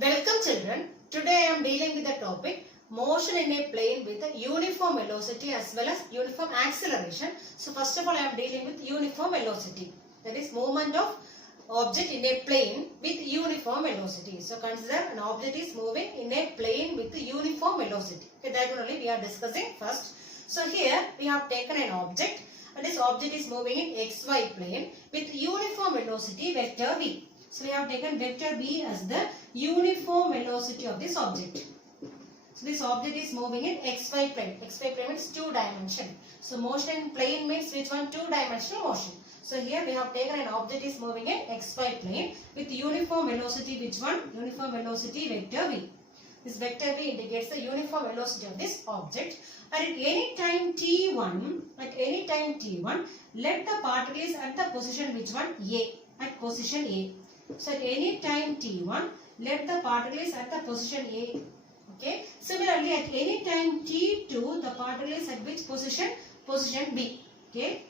Welcome children. Today I am dealing with the topic motion in a plane with a uniform velocity as well as uniform acceleration. So first of all I am dealing with uniform velocity. That is movement of object in a plane with uniform velocity. So consider an object is moving in a plane with uniform velocity. Okay, that one only we are discussing first. So here we have taken an object and this object is moving in xy plane with uniform velocity vector v. So we have taken vector v as the uniform velocity of this object. So this object is moving in xy plane. Xy plane means two dimension. So motion in plane means which one? Two dimensional motion. So here we have taken an object is moving in xy plane with uniform velocity which one? Uniform velocity vector v. This vector v indicates the uniform velocity of this object. And at any time t1, let the particle is at the position which one? A. At position A. So at any time t1, let the particle is at the position A. Okay. Similarly, at any time t2, the particle is at which position? Position B. Okay.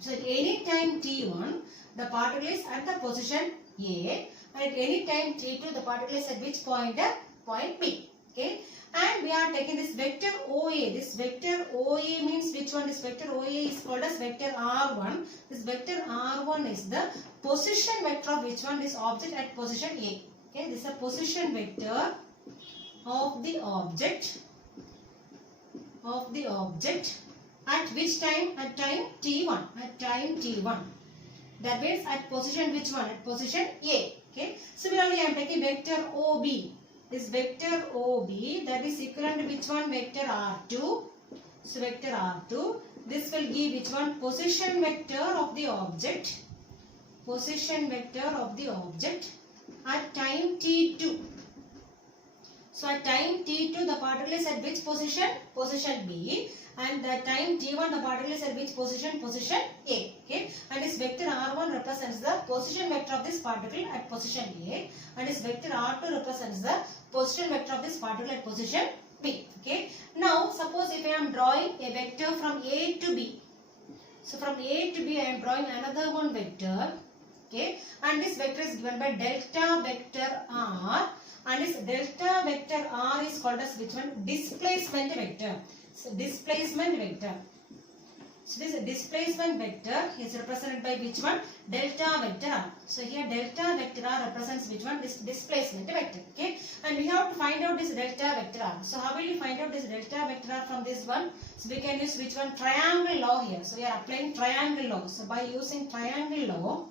So at any time t1, the particle is at the position A. And at any time t2, the particle is at which point? Point B. Okay. And we are taking this vector OA. This vector OA means which one? This vector OA is called as vector R1. This vector R1 is the position vector of which one? This object at position A. Okay, this is a position vector of the object at which time? At time t1. At time t1. That means at position which one? At position A. Okay. Similarly, I am taking vector OB. This vector OB, that is equivalent to which one? Vector R2. So vector R2. This will give which one? Position vector of the object. Position vector of the object at time t2. So at time t2 the particle is at which position? Position B. And at time t1 the particle is at which position? Position A. Okay. And this vector R1 represents the position vector of this particle at position A. And this vector R2 represents the position vector of this particle at position B. Okay. Now suppose if I am drawing a vector from A to B. So from A to B I am drawing another one vector. Okay. And this vector is given by delta vector R. And this delta vector R is called as which one? Displacement vector. So displacement vector. So this displacement vector is represented by which one? Delta vector R. So here delta vector R represents which one? This displacement vector. Okay. And we have to find out this delta vector R. So how will you find out this delta vector R from this one? So we can use which one? Triangle law here. So we are applying triangle law. So by using triangle law.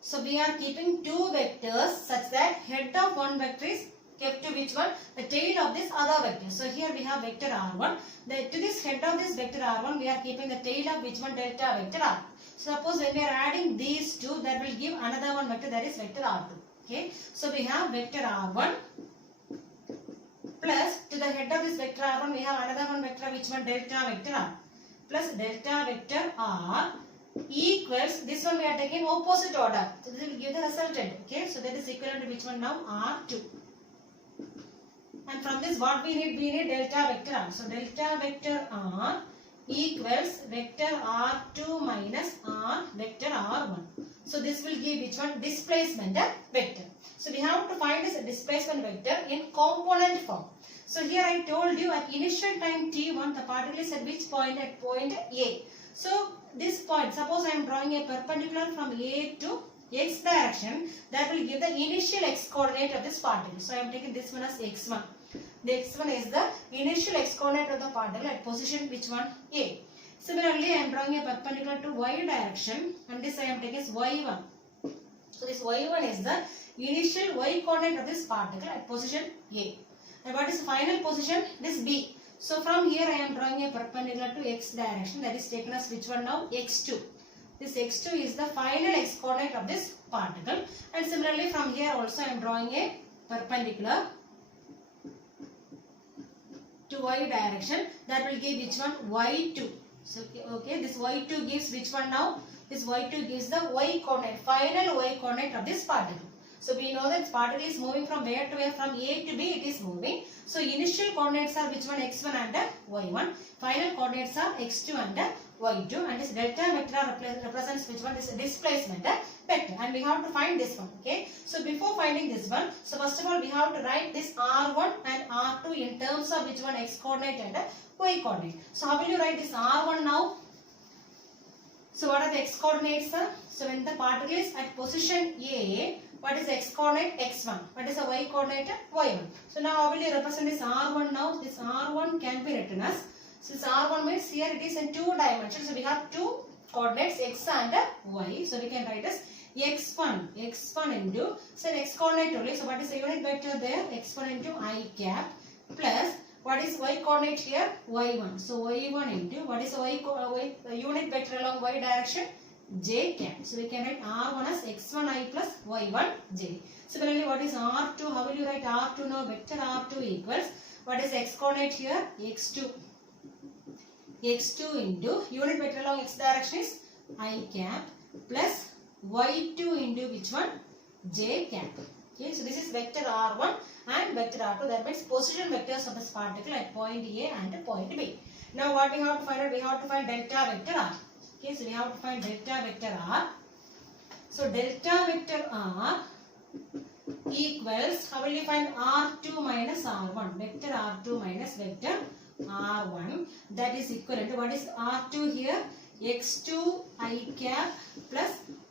So we are keeping two vectors such that head of one vector is kept to which one? The tail of this other vector. So here we have vector R1. To this head of this vector R1 we are keeping the tail of which one? Delta vector R. So suppose when we are adding these two, that will give another one vector, that is vector R2. Okay. So we have vector R1 plus to the head of this vector R1 we have another one vector which one? Delta vector R plus delta vector R equals, this one we are taking opposite order. So this will give the resultant. Okay. So that is equivalent to which one now? R2. And from this what we need? We need delta vector R. So delta vector R equals vector R2 minus R vector R1. So this will give which one? Displacement vector. So we have to find this displacement vector in component form. So here I told you at initial time t1 the particle is at which point? At point A. So this point, suppose I am drawing a perpendicular from A to x direction, that will give the initial x coordinate of this particle. So I am taking this one as x1. The x1 is the initial x coordinate of the particle at position which one? A. Similarly, I am drawing a perpendicular to y direction and this I am taking as y1. So this y1 is the initial y coordinate of this particle at position A. And what is the final position? This B. So from here I am drawing a perpendicular to x direction, that is taken as which one now? X2. This x2 is the final x coordinate of this particle. And similarly from here also I am drawing a perpendicular to y direction, that will give which one? Y2. So okay, this y2 gives which one now? This y2 gives the y coordinate, final y coordinate of this particle. So we know that particle is moving from where to where? From A to B it is moving. So initial coordinates are which one? X1 and Y1. Final coordinates are X2 and y2, and this delta vector represents which one? This displacement vector, and we have to find this one. Okay, so before finding this one, so first of all we have to write this r1 and r2 in terms of which one? X coordinate and y coordinate. So how will you write this r1 now? So what are the x coordinates? So when the particle is at position A, what is the x coordinate? x1. What is the y coordinate? y1. So now how will you represent this r1 now? This r1 can be written as, since r1 means here it is in 2 dimensions, so we have 2 coordinates x and y. So we can write as x1 into, so x coordinate only, so what is the unit vector there? x1 into I cap plus, what is y coordinate here? y1. So y1 into, what is the unit vector along y direction? J cap. So we can write r1 as x1i plus y1j. Similarly, what is r2? How will you write r2 now? Vector r2 equals, what is x coordinate here? x2 into unit vector along x direction is I cap plus y2 into which one? J cap. Okay, so this is vector r1 and vector r2. That means position vectors of this particle at point A and point B. Now what we have to find out? We have to find delta vector r. Okay, so we have to find delta vector r. So delta vector r equals, how will you find r2 minus r1? Vector r2 minus vector r1, that is equivalent to, what is r2 here? x2 I cap plus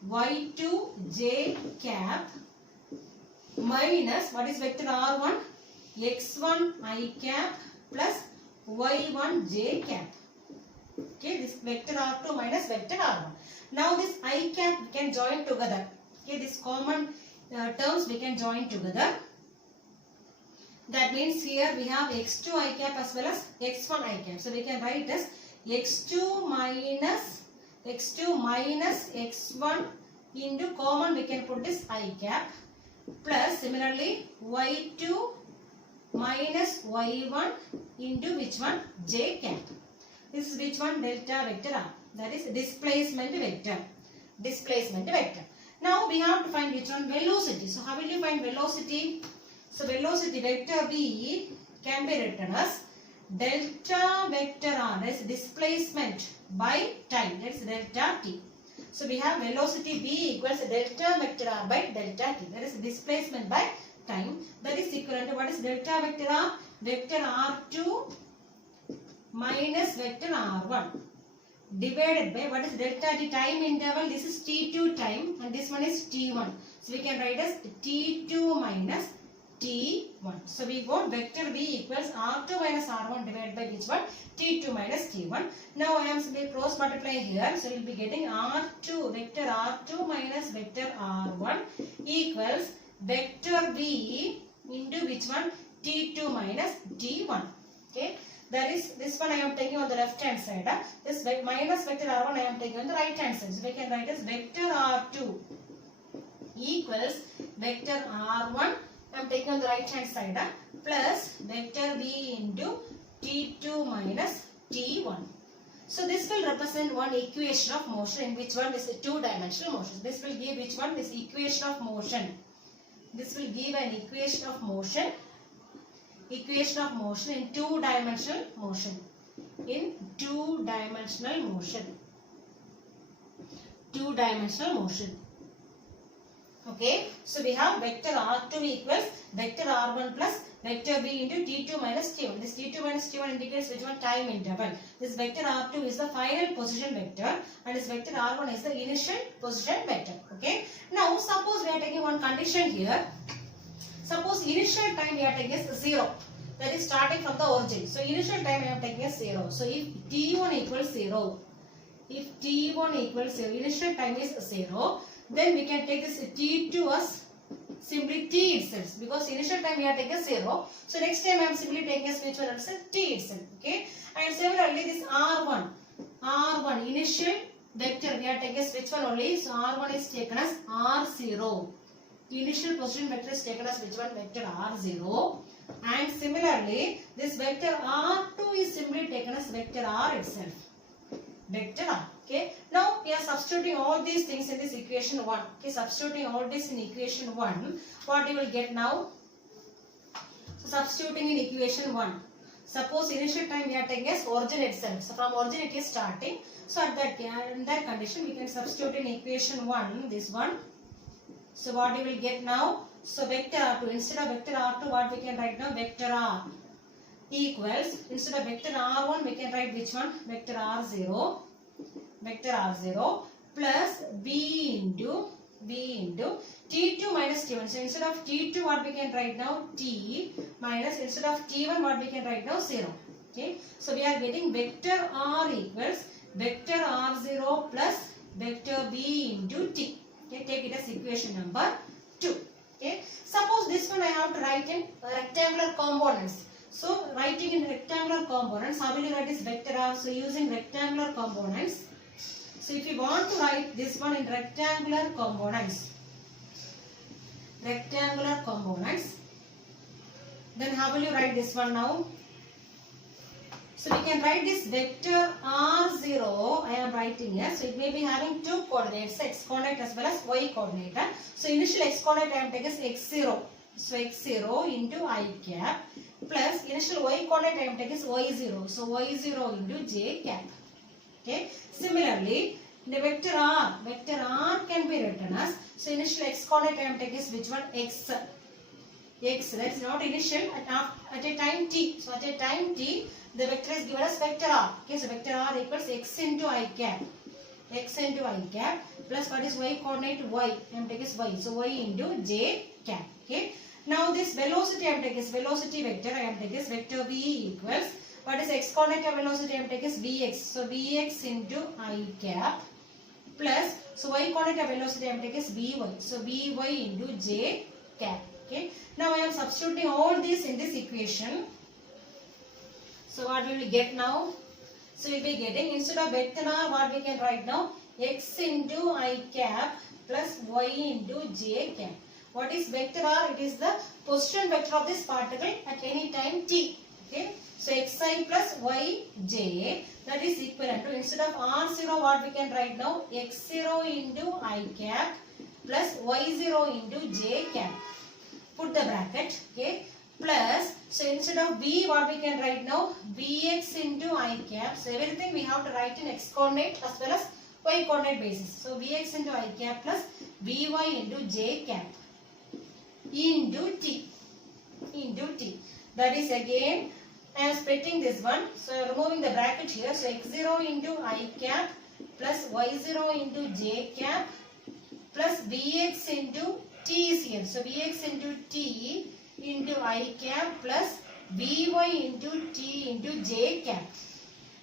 y2 j cap minus, what is vector r1? x1 I cap plus y1 j cap. Okay, this vector r2 minus vector r1. Now this I cap we can join together. Okay, this common terms we can join together. That means here we have x2 I cap as well as x1 I cap. So we can write as x2 minus x1 into common we can put this I cap plus similarly y2 minus y1 into which one? J cap. This is which one? Delta vector r. That is displacement vector. Displacement vector. Now we have to find which one? Velocity. So how will you find velocity? So velocity vector v can be written as delta vector r, that is displacement by time, that is delta t. So we have velocity v equals delta vector r by delta t, that is displacement by time. That is equivalent to, what is delta vector r? Vector r2 minus vector r1 divided by, what is delta t? Time interval, this is t2 time and this one is t1. So we can write as t2 minus t1. So we got vector v equals r2 minus r1 divided by which one? t2 minus t1. Now I am simply cross multiplying here. So we will be getting r2, vector r2 minus vector r1 equals vector v into which one? t2 minus t1. Okay. That is, this one I am taking on the left hand side. This minus vector r1 I am taking on the right hand side. So we can write as vector r2 equals vector r1 I am taking on the right hand side plus vector v into t2 minus t1. So this will represent one equation of motion in which one is a two-dimensional motion. This will give which one? This equation of motion. This will give an equation of motion. Equation of motion in two-dimensional motion. In two-dimensional motion. Two-dimensional motion. Okay. So we have vector r2 equals vector r1 plus vector v into t2 minus t1. This t2 minus t1 indicates which one? Time interval. This vector r2 is the final position vector and this vector r1 is the initial position vector. Okay. Now suppose we are taking one condition here. Suppose initial time we are taking as 0. That is starting from the origin. So initial time I am taking as 0. So if t1 equals 0. If t1 equals 0. Initial time is 0. Then we can take this t2 as simply t itself. Because initial time we are taking as 0. So next time I am simply taking as which one? As t itself. Okay. And similarly this r1. R1 initial vector we are taking as which one only? So r1 is taken as r0. Initial position vector is taken as which one? Vector r0. And similarly this vector r2 is simply taken as vector r itself. Vector r. Okay. Now we are substituting all these things in this equation 1. Okay. Substituting all this in equation 1. What you will get now? So substituting in equation 1. Suppose initial time we are taking as origin itself. So from origin it is starting. So at that in that condition we can substitute in equation 1 this one. So what you will get now? So vector R2, instead of vector R2 what we can write now? Vector R equals, instead of vector R1 we can write which one? Vector R0. Vector R0 plus B into T2 minus T1. So instead of T2 what we can write now? T minus, instead of T1 what we can write now? 0. Okay. So we are getting vector R equals vector R0 plus vector B into T. Okay. Take it as equation number 2. Okay. Suppose this one I have to write in rectangular components. So writing in rectangular components, how will you write this vector R? So using rectangular components. So if you want to write this one in rectangular components, then how will you write this one now? So we can write this vector R0, I am writing here. So it may be having two coordinates, x coordinate as well as y coordinate. So initial x coordinate I am taking as x0. So x0 into I cap plus initial y coordinate I am taking as y0. So y0 into j cap. Okay. Similarly, the vector R can be written as, so initial x coordinate I am taking is which one? X. That is not initial at a time t. So at a time t, the vector is given as vector R. Okay. So vector R equals x into I cap. X into I cap plus what is y coordinate? Y. I am taking is y. So y into j cap. Okay. Now this velocity I am taking is velocity vector. I am taking is vector v equals, what is x coordinate of velocity? I am taking is Vx. So Vx into I cap plus, so y coordinate of velocity I am taking is Vy. So Vy into j cap. Okay. Now I am substituting all these in this equation. So what will we get now? So we will be getting, instead of vector R what we can write now? X into I cap plus y into j cap. What is vector R? It is the position vector of this particle at any time t. Okay. So xi plus yj, that is equivalent to, instead of r0 what we can write now? x0 into I cap plus y0 into j cap. Put the bracket. Okay. Plus, so instead of v what we can write now? Vx into I cap. So everything we have to write in x coordinate as well as y coordinate basis. So Vx into I cap plus Vy into j cap into t. That is again, I am splitting this one. So removing the bracket here. So x0 into I cap plus y0 into j cap plus Vx into t is here. So Vx into t into I cap plus Vy into t into j cap.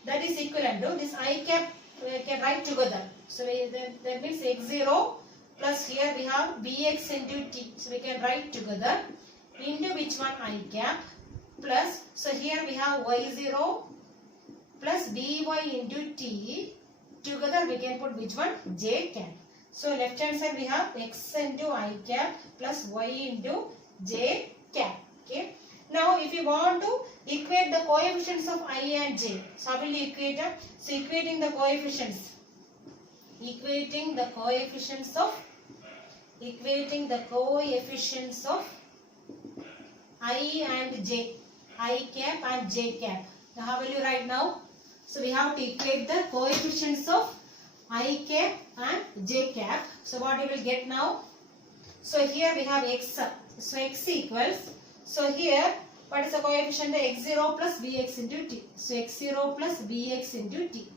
That is equivalent to this I cap we can write together. So that means x0 plus here we have Vx into t. So we can write together into which one? I cap plus, so here we have y0 plus Vy into t. Together we can put which one? J cap. So left hand side we have x into I cap plus y into j cap. Okay. Now if you want to equate the coefficients of I and j, so how will you equate it? So equating the coefficients of I and j, I cap and j cap. Now how will you write now? So we have to equate the coefficients of I cap and j cap. So what you will get now? So here we have x. So x equals, so here what is the coefficient? x0 plus Vx into t. So x0 plus Vx into t.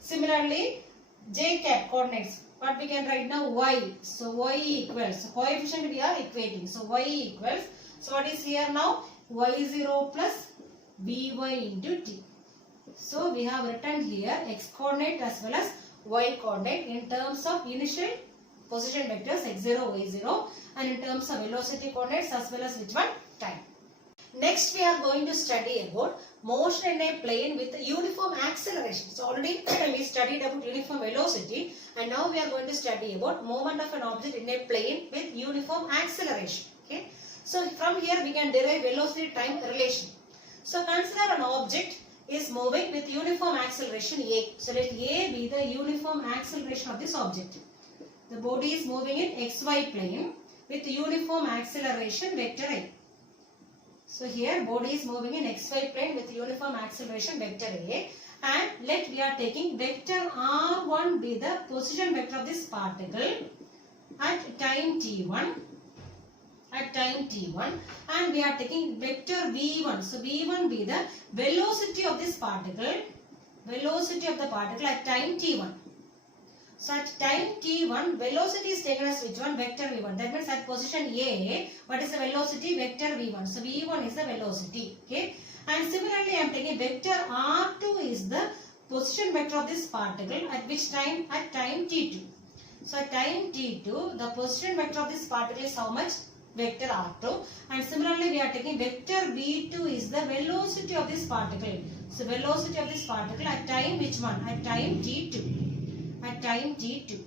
Similarly, j cap coordinates, what we can write now? Y. So y equals, so coefficient we are equating. So y equals, so what is here now? y0 plus Vy into t. So we have written here x coordinate as well as y coordinate in terms of initial position vectors x0, y0, and in terms of velocity coordinates as well as which one? Time. Next we are going to study about motion in a plane with uniform acceleration. So already we studied about uniform velocity, and now we are going to study about movement of an object in a plane with uniform acceleration. Okay. So from here we can derive velocity time relation. So consider an object is moving with uniform acceleration a. So let a be the uniform acceleration of this object. The body is moving in xy plane with uniform acceleration vector a. So here body is moving in xy plane with uniform acceleration vector A, and let we are taking vector r1 be the position vector of this particle at time t1, and we are taking vector v1. So v1 be the velocity of this particle, at time t1. So at time t1, velocity is taken as which one? Vector v1. That means at position A, what is the velocity? Vector v1. So v1 is the velocity. Okay. And similarly, I am taking vector r2 is the position vector of this particle at which time? At time t2. So at time t2, the position vector of this particle is how much? Vector r2. And similarly, we are taking vector v2 is the velocity of this particle. So velocity of this particle at time which one? At time t2. At time t2.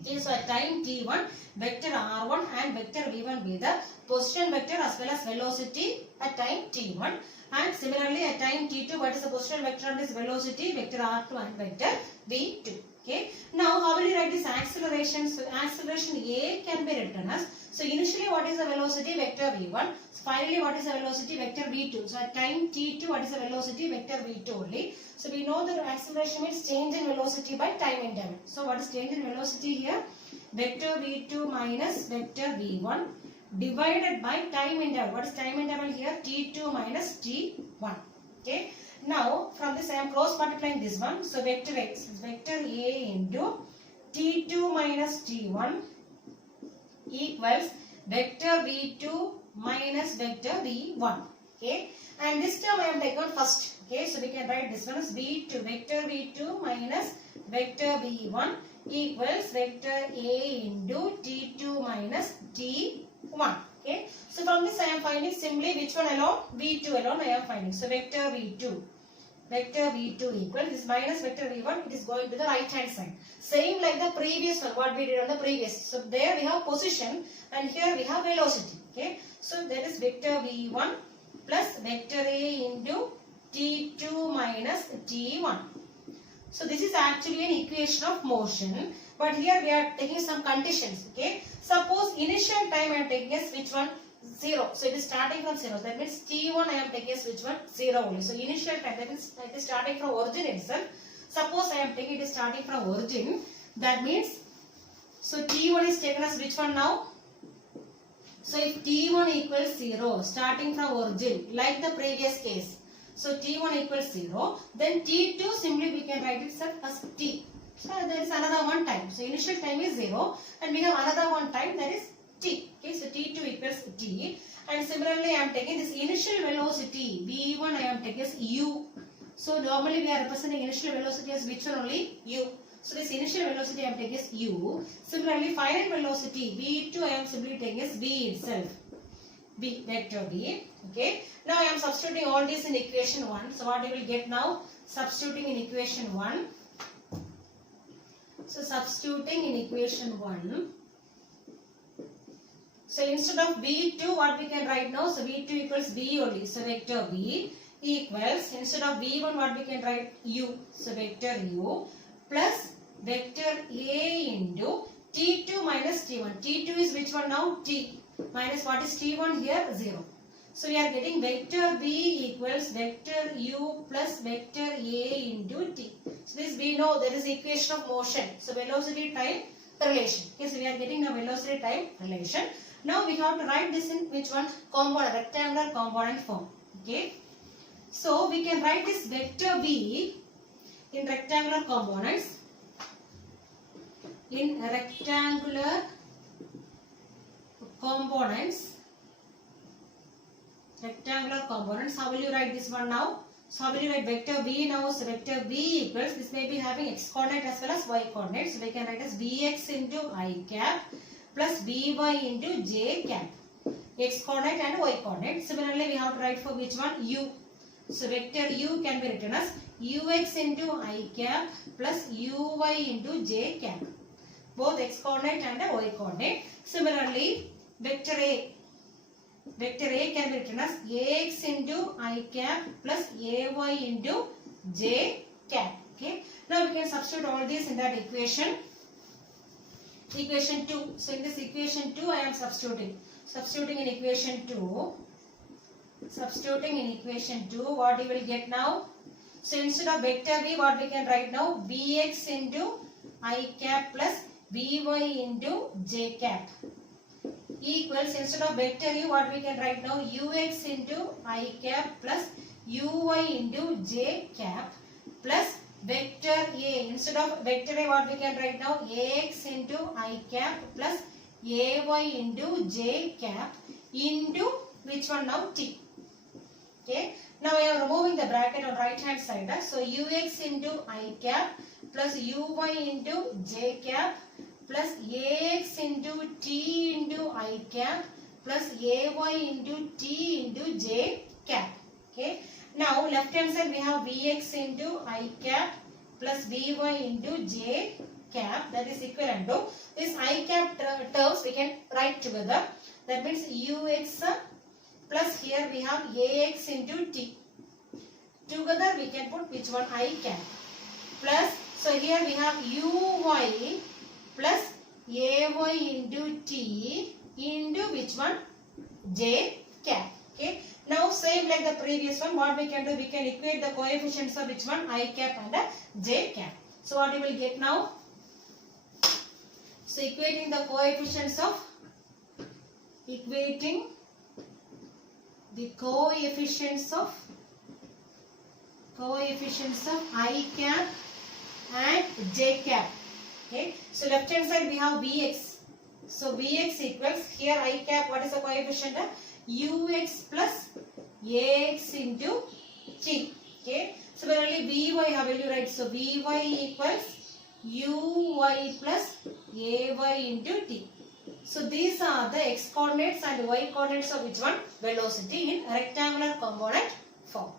Okay, so at time t1, vector r1 and vector v1 be the position vector as well as velocity at time t1. And similarly at time t2, what is the position vector and this velocity? Vector r2 and vector v2. Okay. Now how will you write this acceleration? So acceleration A can be written as, so initially what is the velocity? Vector v1. So finally what is the velocity? Vector v2. So at time t2, what is the velocity? Vector v2 only. So we know that acceleration means change in velocity by time interval. So what is change in velocity here? Vector v2 minus vector v1 divided by time interval. What is time interval here? t2 minus t1. Okay. Now from this I am cross multiplying this one. So vector x is vector A into t2 minus t1 equals vector v2 minus vector v1. Okay. And this term I am taking on first. Okay. So we can write this one as v2, vector v2 minus vector v1 equals vector A into t2 minus t1. Okay. So from this I am finding simply which one alone? v2 alone I am finding. So vector v2. Vector v2 equals this minus vector v1, it is going to the right hand side. Same like the previous one, what we did on the previous. So there we have position and here we have velocity. Okay. So there is vector v1 plus vector A into t2 minus t1. So this is actually an equation of motion. But here we are taking some conditions. Okay. Suppose initial time I am taking as which one? 0. So it is starting from 0. That means t1 I am taking as which one? 0 only. So initial time, that means it is starting from origin itself. Suppose I am taking it is starting from origin. That means, so t1 is taken as which one now? So if t1 equals 0, starting from origin, like the previous case. So t1 equals 0. Then t2 simply we can write it as t. So there is another one time. So initial time is 0 and we have another one time, that is t. Okay, so t2 equals t. And similarly I am taking this initial velocity v1 I am taking as u. So normally we are representing initial velocity as which one only? U. So this initial velocity I am taking as u. Similarly final velocity v2 I am simply taking as v itself. V, vector v. Okay. Now I am substituting all these in equation 1. So what you will get now? Substituting in equation 1. So substituting in equation 1. So instead of v2, what we can write now? So v2 equals v only. So vector v equals, instead of v1, what we can write? U. So vector u plus vector A into t2 minus t1. t2 is which one now? T. Minus what is t1 here? 0. So we are getting vector v equals vector u plus vector A into t. So this we know there is equation of motion. So velocity time relation. Okay, so we are getting a velocity time relation. Now we have to write this in which one? Component, rectangular component form. Okay. So we can write this vector v in rectangular components. In rectangular components. Rectangular components. How will you write this one now? So how will you write vector v now? So vector v equals, this may be having x coordinate as well as y coordinate. So we can write as vx into I cap plus vy into j cap. X coordinate and y coordinate. Similarly we have to write for which one? U. So vector u can be written as ux into I cap plus uy into j cap. Both x coordinate and y coordinate. Similarly vector a. Vector A can be written as ax into I cap plus ay into j cap. Okay. Now we can substitute all these in that equation. Equation 2. So in this equation 2 I am substituting. Substituting in equation 2. Substituting in equation 2, what you will get now? So instead of vector v, what we can write now? Vx into I cap plus Vy into j cap equals, instead of vector u, what we can write now? Ux into I cap plus Uy into j cap plus vector a. Instead of vector a, what we can write now? Ax into I cap plus Ay into j cap into which one now? T. Okay. Now I am removing the bracket on right hand side. So ux into I cap plus uy into j cap plus ax into t into I cap plus ay into t into j cap. Okay. Now left hand side we have vx into I cap plus vy into j cap, that is equivalent to this I cap terms we can write together. That means ux plus here we have ax into t. Together we can put which one? I cap plus, so here we have uy plus ay into t into which one? J cap. Okay. Now same like the previous one, what we can do? We can equate the coefficients of which one? I cap and j cap. So what you will get now? So equating the coefficients of I cap and j cap. Okay. So left hand side we have Vx. So Vx equals, here I cap, what is the coefficient? Ux plus Ax into t. Okay. Similarly Vy, how will you write? So Vy equals Uy plus Ay into t. So these are the x coordinates and y coordinates of which one? Velocity in rectangular component form.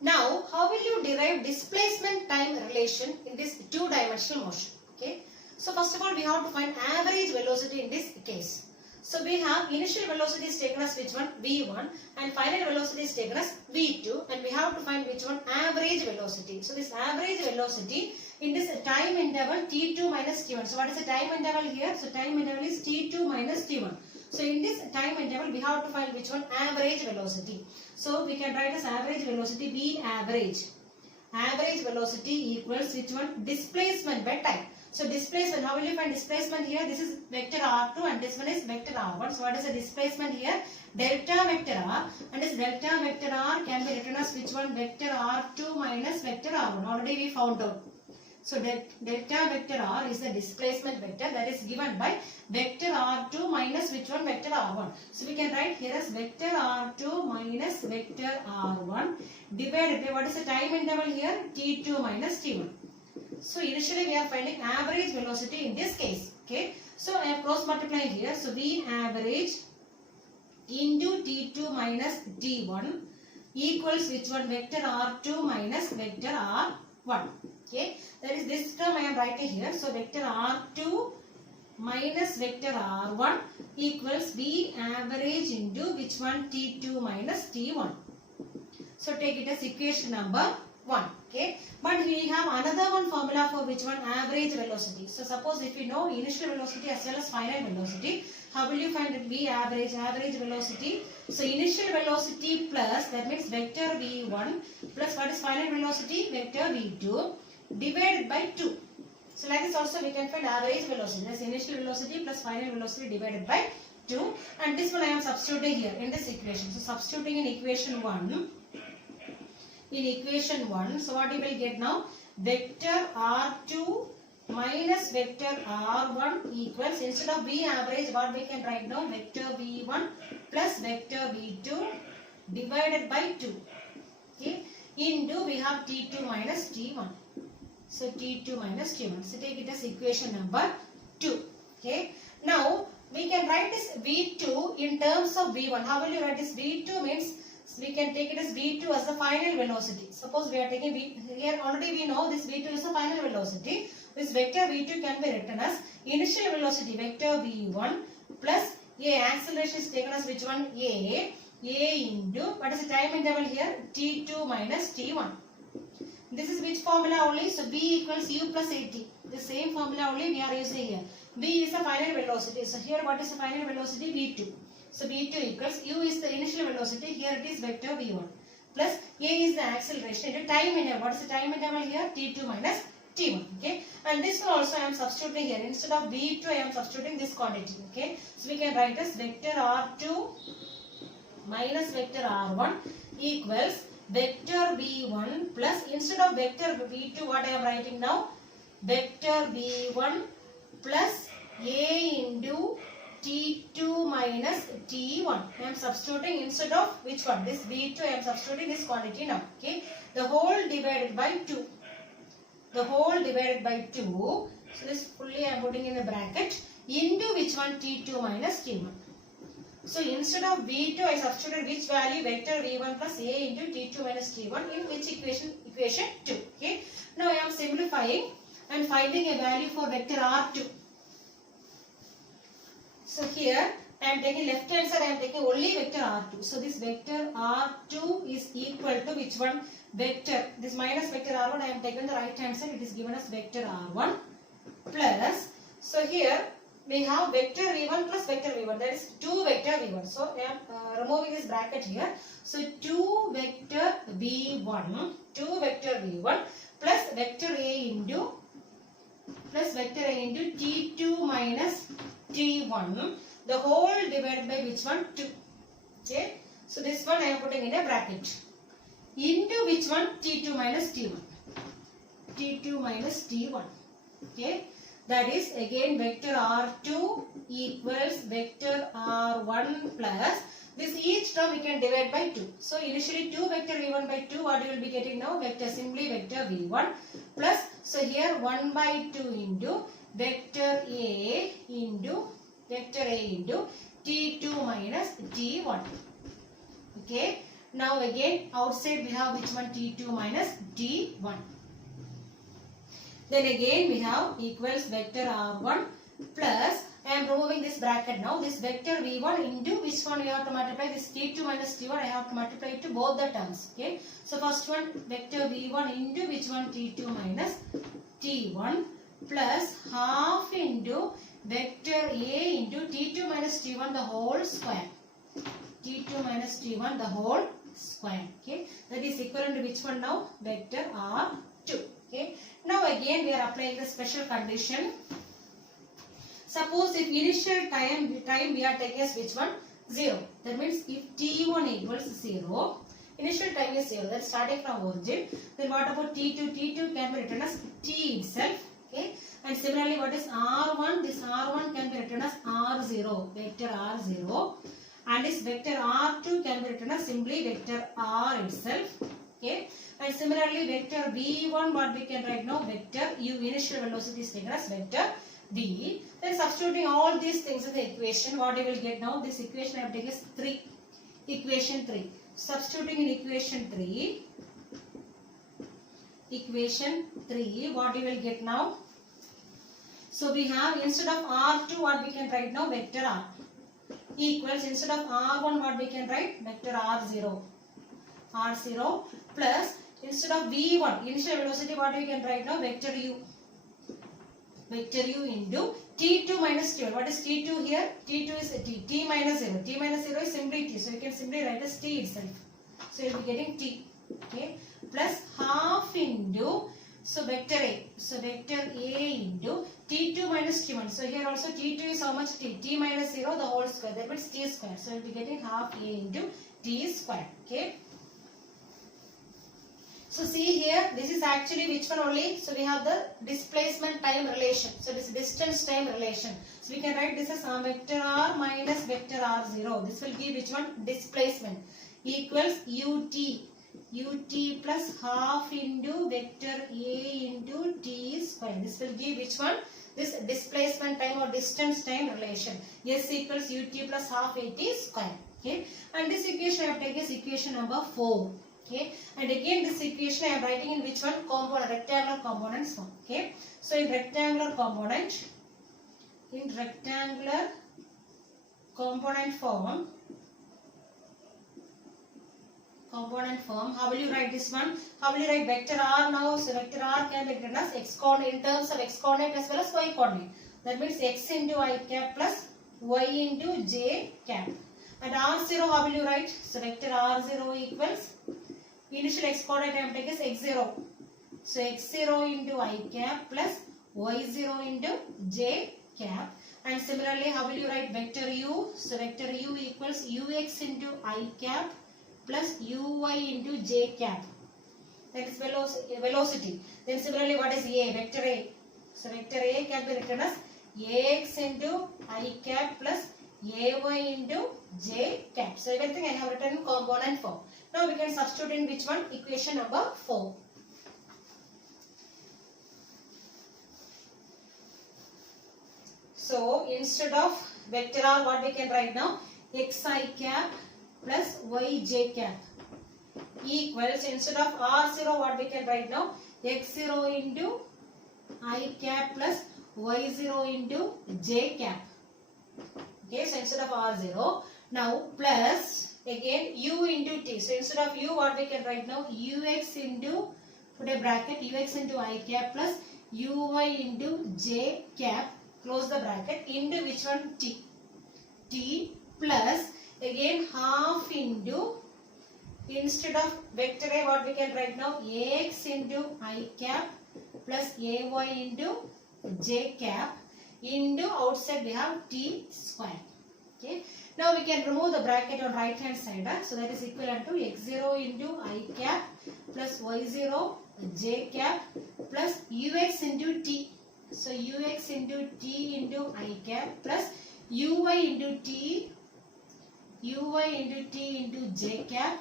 Now, how will you derive displacement time relation in this two-dimensional motion? Okay. So first of all, we have to find average velocity in this case. So we have initial velocity is taken as which one? V1, and final velocity is taken as V2, and we have to find which one? Average velocity. So this average velocity in this time interval T2 minus T1. So what is the time interval here? So time interval is T2 minus T1. So in this time interval we have to find which one? Average velocity. So we can write as average velocity V average. Average velocity equals which one? Displacement by time. So displacement, how will you find displacement here? This is vector R2 and this one is vector R1. So what is the displacement here? Delta vector R, and this delta vector R can be written as which one? Vector R2 minus vector R1. Already we found out. So delta vector R is the displacement vector that is given by vector R2 minus which one? Vector R1. So we can write here as vector R2 minus vector R1 divided by, what is the time interval here? T2 minus T1. So initially we are finding average velocity in this case. Okay. So I have cross multiplying here. So V average into T2 minus T1 equals which one? Vector R2 minus vector R1. Okay. That is this term I am writing here. So vector R2 minus vector R1 equals V average into which one? T2 minus T1. So take it as equation number 1. Okay. But we have another one formula for which one? Average velocity. So suppose if you know initial velocity as well as final velocity, how will you find that V average? Average velocity. So initial velocity plus, that means vector V1 plus what is final velocity? Vector V2 divided by 2. So like this also we can find average velocity. That's initial velocity plus final velocity divided by 2. And this one I am substituting here in this equation. So substituting in equation 1. In equation 1, so what you will get now? Vector R2 minus vector R1 equals, instead of V average, what we can write now? Vector V1 plus vector V2 divided by 2. Okay. Into we have T2 minus T1. So T2 minus T1. So take it as equation number 2. Okay. Now we can write this V2 in terms of V1. How will you write this? V2 means, we can take it as V2 as the final velocity. Suppose we are taking V, here already we know this V2 is the final velocity. This vector V2 can be written as initial velocity vector V1 plus A, acceleration is taken as which one? A into, what is the time interval here? T2 minus T1. This is which formula only? So V equals U plus AT. The same formula only we are using here. V is the final velocity. So here what is the final velocity? V2. So v2 equals u is the initial velocity. Here it is vector v1 plus a is the acceleration into time interval. What is the time interval here? T2 minus T1. Okay, and this one also I am substituting here. Instead of v2 I am substituting this quantity. Okay, so we can write as vector r2 minus vector r1 equals vector v1 plus, instead of vector v2 what I am writing now, vector v1 plus a into T2 minus T1. I am substituting instead of which one? This V2 I am substituting this quantity now. Okay. The whole divided by 2. The whole divided by 2. So this fully I am putting in a bracket. Into which one? T2 minus T1. So instead of V2 I substituted which value? Vector V1 plus A into T2 minus T1 in which equation? Equation 2. Okay. Now I am simplifying and finding a value for vector R2. So here I am taking left hand side, I am taking only vector R2. So this vector R2 is equal to which one? Vector, this minus vector R1 I am taking the right hand side, it is given as vector R1 plus, so here we have vector V1 plus vector V1, that is 2 vector V1. So I am removing this bracket here. So 2 vector V1 plus vector A into T2 minus T1, the whole divided by which one? 2. Okay. So this one I am putting in a bracket. Into which one? T2 minus T1. T2 minus T1. Okay. That is again vector R2 equals vector R1 plus, this each term we can divide by 2. So initially 2 vector V1 by 2, what you will be getting now? Vector, simply vector V1 plus, so here 1 by 2 into vector A into T2 minus T1. Okay. Now again outside we have which one? T2 minus T1. Then again we have equals vector R1 plus, I am removing this bracket now. This vector V1 into which one we have to multiply? This T2 minus T1 I have to multiply it to both the terms. Okay. So first one vector V1 into which one? T2 minus T1 plus half into vector A into T2 minus T1 the whole square. T2 minus T1 the whole square. Okay. That is equivalent to which one now? Vector R2. Okay. Now again we are applying the special condition. Suppose if initial time we are taking as which one? 0. That means if T1 equals 0, initial time is 0, that's starting from origin. Then what about T2? T2 can be written as T itself. Okay. And similarly what is R1? This R1 can be written as R0, vector R0. And this vector R2 can be written as simply vector R itself. Okay. And similarly vector V1 what we can write now? Vector U, initial velocity is taken as vector V. Then substituting all these things in the equation, what you will get now? This equation I have taken is 3. Equation 3. Substituting in equation 3, what you will get now? So we have instead of R2 what we can write now? Vector R equals, instead of R1 what we can write? Vector R0. R0 plus, instead of V1 initial velocity what we can write now? Vector U. Vector U into T2 minus T1. What is T2 here? T2 is T. T minus 0. T minus 0 is simply T. So you can simply write as T itself. So you will be getting T. Okay. Plus half into, so vector A. So vector A into T2 minus T1. So here also T2 is how much? T. T minus 0 the whole square. That means T square. So you will be getting half A into T square. Okay. So see here, this is actually which one only? So we have the displacement time relation. So this distance time relation. So we can write this as vector R minus vector R0. This will give which one? Displacement equals UT. UT plus half into vector A into T square. This will give which one? This displacement time or distance time relation. S equals UT plus half AT square. Okay. And this equation I have taken is equation number 4. Okay, and again this equation I am writing in which one? Component, rectangular components form. Okay, so in rectangular component form, how will you write this one? How will you write vector R now? So vector R can be written as x coordinate in terms of x coordinate as well as y coordinate. That means x into I cap plus y into j cap. And r0 how will you write? So vector r0 equals initial x coordinate I am taking is x0. So x0 into I cap plus y0 into j cap. And similarly, how will you write vector u? So vector u equals ux into I cap plus uy into j cap. That is velocity. Then similarly, what is a? Vector a. So vector a can be written as ax into I cap plus ay into j cap. So everything I have written in component form. Now we can substitute in which one? Equation number 4. So instead of vector r, what we can write now? xi cap plus yj cap equals, instead of r0, what we can write now? x0 into I cap plus y0 into j cap. Okay, so instead of r0, now plus again u into t. So instead of u, what we can write now? ux into, put a bracket, ux into I cap plus uy into j cap, close the bracket, into which one? T. T plus again half into, instead of vector a, what we can write now? ax into I cap plus ay into j cap, into outside we have t square. Okay. Now we can remove the bracket on right hand side. So that is equivalent to x0 into I cap plus y0 j cap plus ux into t. So ux into t into I cap plus uy into t into j cap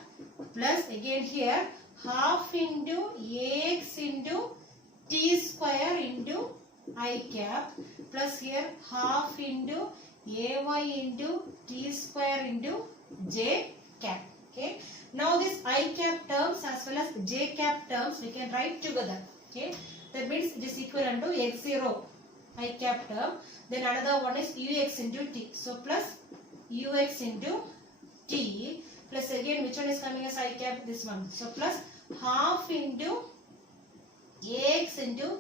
plus again here half into ax into t square into I cap plus here half into ay into t square into j cap. Okay. Now this I cap terms as well as j cap terms we can write together. Okay. That means it is equivalent to x0 I cap term. Then another one is ux into t. So plus ux into t plus again which one is coming as I cap? This one. So plus half into ax into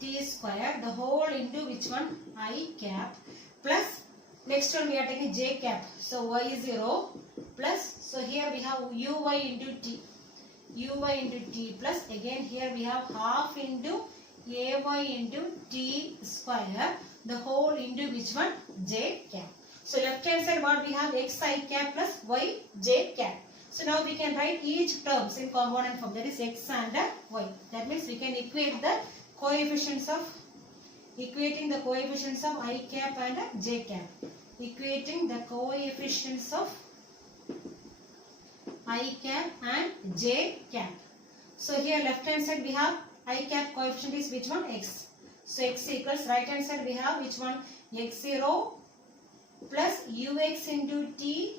t square, the whole into which one? I cap plus next one we are taking j cap. So y0 plus, so here we have uy into t. uy into t plus again here we have half into ay into t square, the whole into which one? J cap. So left hand side what we have? xi cap plus yj cap. So now we can write each terms in component form, that is x and y. That means we can equate the coefficients of, equating the coefficients of I cap and j cap. Equating the coefficients of I cap and j cap. So here left hand side we have I cap coefficient is which one? X. So x equals, right hand side we have which one? x0 plus ux into t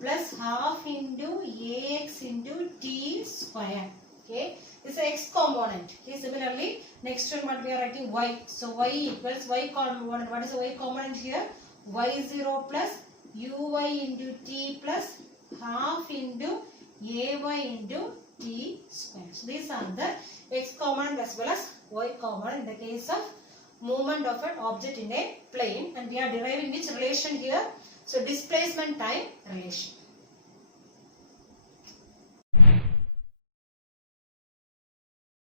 plus half into ax into t square. Okay, this is x component. Okay, similarly next one what we are writing? Y. So y equals, y component, what is the y component here? y0 plus uy into t plus half into ay into t square. So these are the x component as well as y component in the case of movement of an object in a plane, and we are deriving which relation here? So displacement time relation.